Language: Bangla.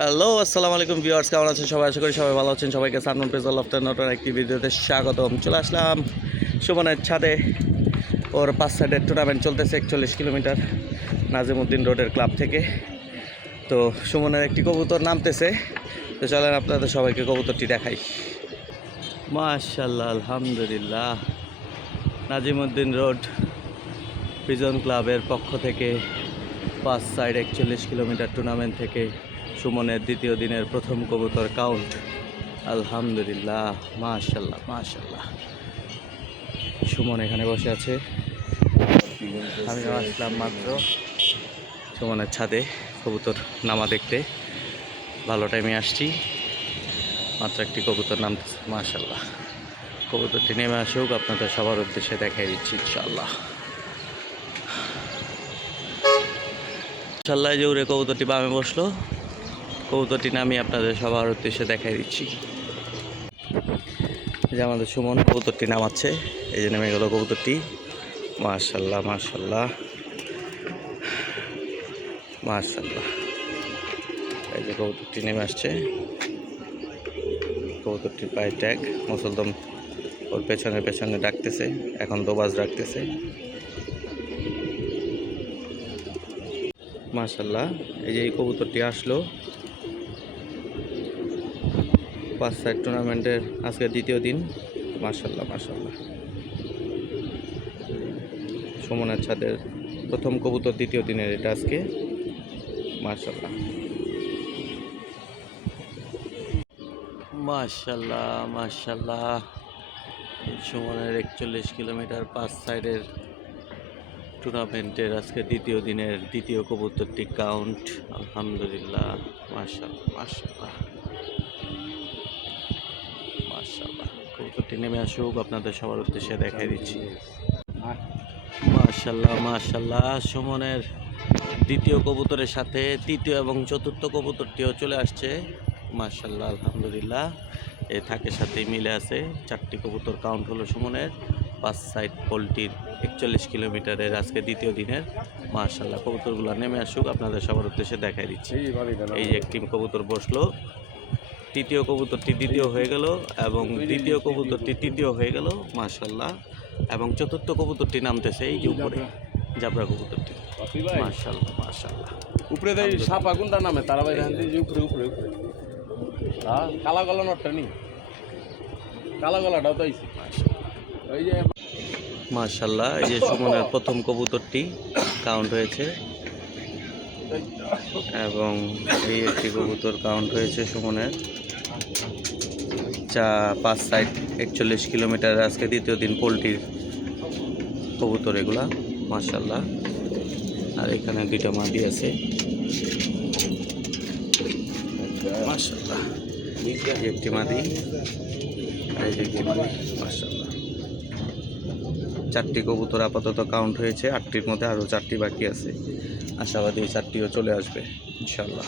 হ্যালো, আসসালামু আলাইকুম ভিউয়ার্স, কেমন আছেন সবাই? আশা করি সবাই ভালো আছেন। সবাইকে সানমুন পেজ অফটার নতুন একটি ভিডিওতে স্বাগতম। চলে আসলাম সুমনের ছাদে। ওর 5 সাইডের টুর্নামেন্ট চলতেছে 41 কিলোমিটার নাজিমউদ্দিন রোডের ক্লাব থেকে। তো সুমনের একটি কবুতর নামতেছে, তো চলেন আপনাদের সবাইকে কবুতরটি দেখাই। মাশাআল্লাহ, আলহামদুলিল্লাহ। নাজিমউদ্দিন রোড পিজন ক্লাবের পক্ষ থেকে 5 সাইড 41 কিলোমিটার টুর্নামেন্ট থেকে সুমনের দ্বিতীয় দিনের প্রথম কবুতর কাউন্ট। আলহামদুলিল্লাহ, মাশাআল্লাহ মাশাআল্লাহ। সুমন এখানে বসে আছে, আমি আসলাম মাত্র সুমনের ছাদে কবুতর নামা দেখতে। ভালো টাইমে আসছি, মাত্র একটি কবুতর নামতেছে। মাশাআল্লাহ, কবুতরটি নেমে আসুক, আপনাদের সবার উদ্দেশ্যে দেখাই দিচ্ছি ইনশাআল্লাহ। ইনশাআল্লাহ যে উড়ে কবুতরটি বামে বসলো, কবুতরটি নামিয়ে আপনাদের সবার উদ্দেশ্যে দেখাই দিচ্ছি। যে আমাদের সুমন কবুতরটি নামাচ্ছে, এই যে নেমে গেল কবুতরটি। মাশাআল্লাহ মাশাআল্লাহ মাশাআল্লাহ। এই যে কবুতরটি নেমে আসছে, কবুতরটির পায়ে ট্যাগ, মুসলদম ওর পেছনে পেছনে ডাকতেছে, এখন দোবাজ রাখতেছে। মাশাআল্লাহ, এই যে এই কবুতরটি আসলো 5 সাইড টুর্নামেন্টের আজকে দ্বিতীয় দিন। মাশাআল্লাহ মাশাআল্লাহ, সুমনের ছাদের প্রথম কবুতর দ্বিতীয় দিনের এটা আজকে। মাশাআল্লাহ মাশাআল্লাহ মাশাআল্লাহ। সুমনের 41 কিলোমিটার 5 সাইডের টুর্নামেন্টের আজকে দ্বিতীয় দিনের দ্বিতীয় কবুতরটি কাউন্ট। আলহামদুলিল্লাহ, মাশাআল্লাহ মাশাআল্লাহ মাশাআল্লাহ। কবুতরটি নেমে আসুক, আপনাদের সবার উদ্দেশ্যে দেখাই দিচ্ছি। মাশাআল্লাহ মাশাআল্লাহ, সুমনের দ্বিতীয় কবুতরের সাথে তৃতীয় এবং চতুর্থ কবুতরটিও চলে আসছে। মাশাআল্লাহ আলহামদুলিল্লাহ, এই থাকের সাথেই মিলে আছে। 4টি কবুতর কাউন্ট হলো সুমনের 5 সাইড পোলট্রির 41 কিলোমিটারের আজকে দ্বিতীয় দিনের। মাশাআল্লাহ, কবুতরগুলো নেমে আসুক, আপনাদের সবার উদ্দেশ্যে দেখাই দিচ্ছি। এই যে একটি কবুতর বসলো, তৃতীয় কবুতরটি দ্বিতীয় হয়ে গেল এবং দ্বিতীয় কবুতরটি তৃতীয় হয়ে গেল। মাশাআল্লাহ, এবং চতুর্থ কবুতরটি নামতেছে এই যে উপরে, জাবরা কবুতরটি। মাশাআল্লাহ মাশাআল্লাহ। উপরে দেই সাপা কোনটা নামে তারা ভাই রান দিই উপরে উপরে উপরে। হ্যাঁ, কালা গলা নটটা নি, কালা গলাটাও তো আইছে। ওই যে মাশাআল্লাহ, এই যে সুমনের প্রথম কবুতরটি কাউন্ট হয়েছে এবং এই একটি কবুতর কাউন্ট হয়েছে সুমনের। 5 সাইড 41 কিলোমিটার আজকে দ্বিতীয় দিন পোলট্রির কবুতর এগুলা। মাশাআল্লাহ, আর এখানে দুইটা মাদি আছে। মাশাআল্লাহ, একটি মাদি আর এই যে একটি মাদি। মাশাআল্লাহ, 4টি কবুতর আপাতত কাউন্ট হয়েছে। 8টির মধ্যে আরও 4টি বাকি আছে। আশাবাদী 4টিও চলে আসবে ইনশাআল্লাহ।